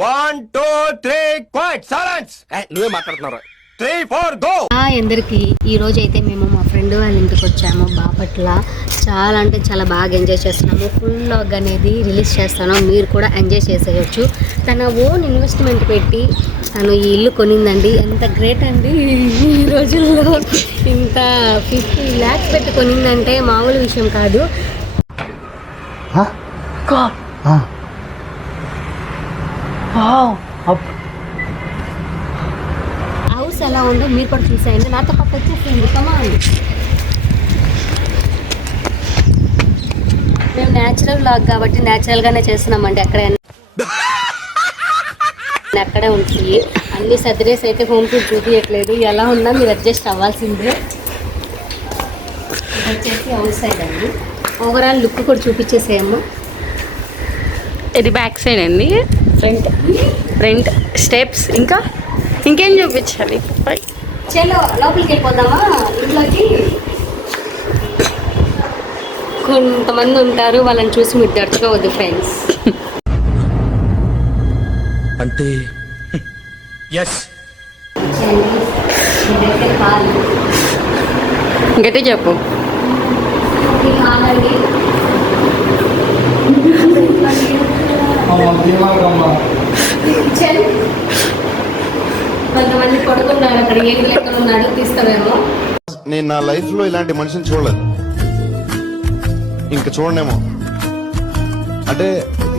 1 2 3 quiet silence. నువ్వే మాట్లాడుతున్నారా? 3 4 go. అందరికి ఈ రోజు అయితే మేము మా ఫ్రెండ్ వాళ్ళ ఇంటికి వచ్చాము బాపట్ల. చాలా అంటే చాలా బాగా ఎంజాయ్ చేస్తున్నాము. ఫుల్ వ్లాగ్ అనేది రిలీజ్ చేస్తాను, మీరు కూడా ఎంజాయ్ చేసేయచ్చు. తన ఓన్ ఇన్వెస్ట్మెంట్ పెట్టి తను ఈ ఇల్లు కొనిందండి. ఎంత గ్రేట్ అండి, ఈ రోజుల్లో ఇంత 50 lakhs పెట్టి కొనిందంటే మామూలు విషయం కాదు. హౌస్ ఎలా ఉందో మీరు కూడా చూసేయండి. నాతో పాటు వచ్చేసింది కమాండ్. మేము న్యాచురల్ వ్లాగ్ కాబట్టి న్యాచురల్గానే చేస్తున్నామండి. అక్కడే ఉంటుంది. అన్ని సర్దిరేస్ అయితే హోమ్ టూర్ చూపించట్లేదు. ఎలా ఉన్నా మీరు అడ్జస్ట్ అవ్వాల్సిందే. వచ్చేసి అవుట్ సైడ్ అండి. ఓవరాల్ లుక్ కూడా చూపించేసేయమ్మా. ఇది బ్యాక్ సైడ్ అండి, ఫ్రంట్ స్టెప్స్, ఇంకా ఇంకేం చూపించాలి? చలో లోపలికి వెళ్ళిపోదామా. ఇంట్లోకి కొంతమంది ఉంటారు, వాళ్ళని చూసి మీరు దర్చుకోవద్దు ఫ్రెండ్స్. అంటే ఎస్ గట్టి చెప్పు. కొంతమంది పడుకున్నారు అక్కడ. ఏడు లెక్కలు ఉన్నాడు, తీస్తావేమో. నేను నా లైఫ్ లో ఇలాంటి మనిషిని చూడలేదు, ఇంకా చూడనేమో. అంటే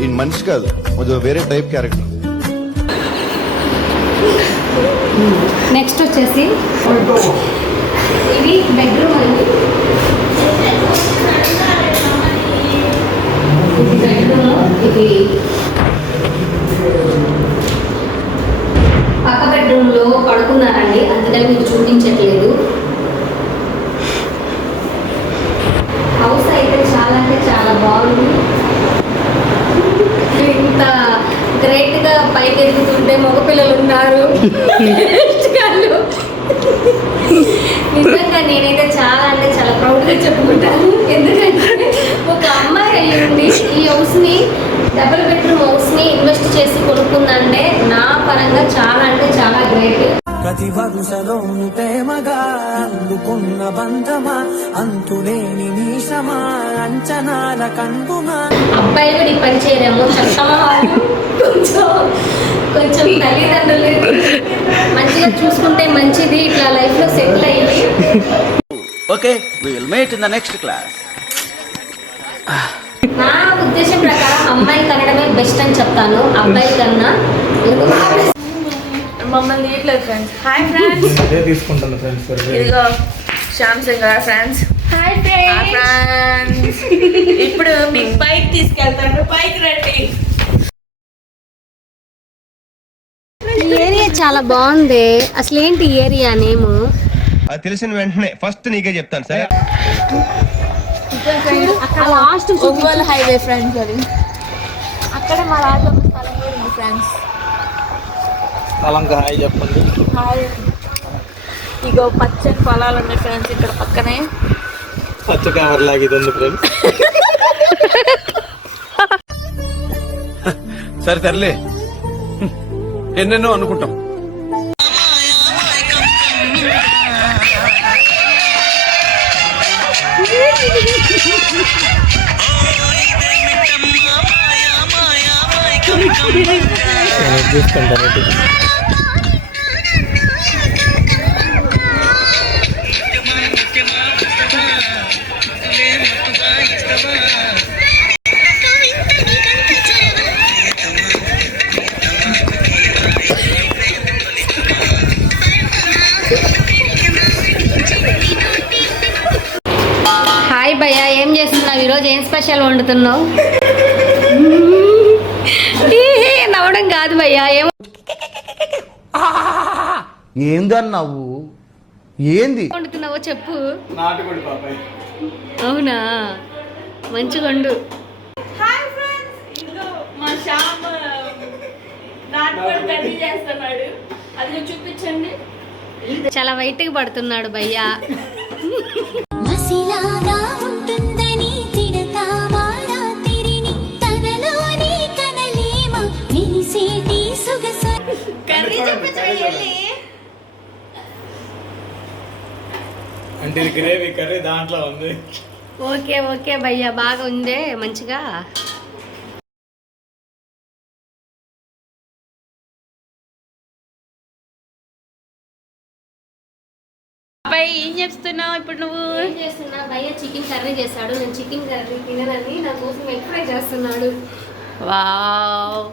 ఈ మనిషి కాదు, కొంచెం వేరే టైప్ క్యారెక్టర్. నెక్స్ట్ వచ్చేసి ఇది బెడ్రూమ్ అండి. ఇది బెడ్రూమ్. ఇది పక్క బెడ్రూమ్ లో పడుకున్నారండి, అందుకని మీకు చూపించట్లేదు. హౌస్ అయితే చాలా అంటే చాలా బాగుంది. ఇంత గ్రేట్ గా పైకి ఎదుగుతుంటే మగపిల్లలు ఉన్నారు. నిజంగా నేనైతే చాలా అంటే చాలా ప్రౌడ్ గా చెప్పుకుంటాను. ఎందుకంటే ఒక అమ్మాయి అయ్యింది ఈ హౌస్ ని, డబుల్ బెడ్రూమ్ హౌస్ ని ఇన్వెస్ట్ చేసి కొనుక్కుందంటే నా పరంగా చాలా అంటే చాలా గ్రేట్. ప్రతి వరుసలో ప్రేమగా అందుకున్న బంధమా, అంతులేని నీశమా, అంచనాల కందుమా. అబ్బాయి కూడా ఈ పని చేయలేమో చెప్తామా. కొంచెం తల్లిదండ్రులు మంచిగా చూసుకుంటే మంచిది. ఇట్లా లైఫ్ లో సెటిల్ అయ్యి. Okay, we will meet in the next class. నా ఉద్దేశం ప్రకారం అమ్మాయి కనడమే బెస్ట్ అని చెప్తాను అబ్బాయి కన్నా. మమ్మల్ని తీయట్లేదు ఫ్రెండ్స్. హాయ్ ఫ్రెండ్స్, తీసుకుంటాను ఫ్రెండ్స్. ఇదిగో Shyam Singh friends. Hi friends. ఇప్పుడు మీకు పైకి తీసుకెళ్తాను, పైకి రండి. ఈ ఏరియా చాలా బాగుంది. అసలు ఏంటి ఏరియా నేము? అది తెలిసిన వెంటనే ఫస్ట్ నీకే చెప్తాను సరే. Last Ongole highway friends. అది అక్కడ మా రాజు స్థలం కూడా ఉంది ఫ్రెండ్స్. స్థలంకి హాయ్ చెప్పండి. హాయ్. ఇగో పచ్చని పొలాలు ఉన్నాయి ఫ్రెండ్స్ ఇక్కడ పక్కనే. పచ్చ కెమెరా లాగేది ఉంది ఫ్రెండ్స్. సరే తరలే, ఎన్నెన్నో అనుకుంటాం. తీసుకుంటాను. హాయ్ భయ్యా, ఏం చేస్తున్నావు ఈరోజు? ఏం స్పెషల్ వండుతున్నావు? నవ్వడం కాదు భయ్యా. ఏం ఏందన్నావు? ఏంది వండుతున్నావో చెప్పు. నాటుకోడి పాపాయ్. అవునా, మంచిగా వండు. హాయ్ ఫ్రెండ్స్, ఇదిగో మా శ్యామ్ నాటుకోడి కర్రీ చేస్తున్నాడు. అది చూపించండి. చాలా వైట్గా పడుతున్నాడు భయ్యా. మసిలాగా ఉంటుందని తిడతావా రాత్రిని, తనలోని కనలేమ మెరిసేటి సొగస కర్రీ చెప్పచ్చు వెళ్ళి. అంటే ఇది గ్రేవీ కర్రీ దాంట్లో ఉంది. ఓకే ఓకే భయ్యా, బాగా ఉందే మంచిగా. అబ్బాయి ఏం చేస్తున్నావు ఇప్పుడు నువ్వు? ఏం చేస్తున్నా భయ్య? చికెన్ కర్రీ చేశాడు, నేను చికెన్ కర్రీ తిననని నా కోసం ఎగ్ ఫ్రై చేస్తున్నాడు. వావ్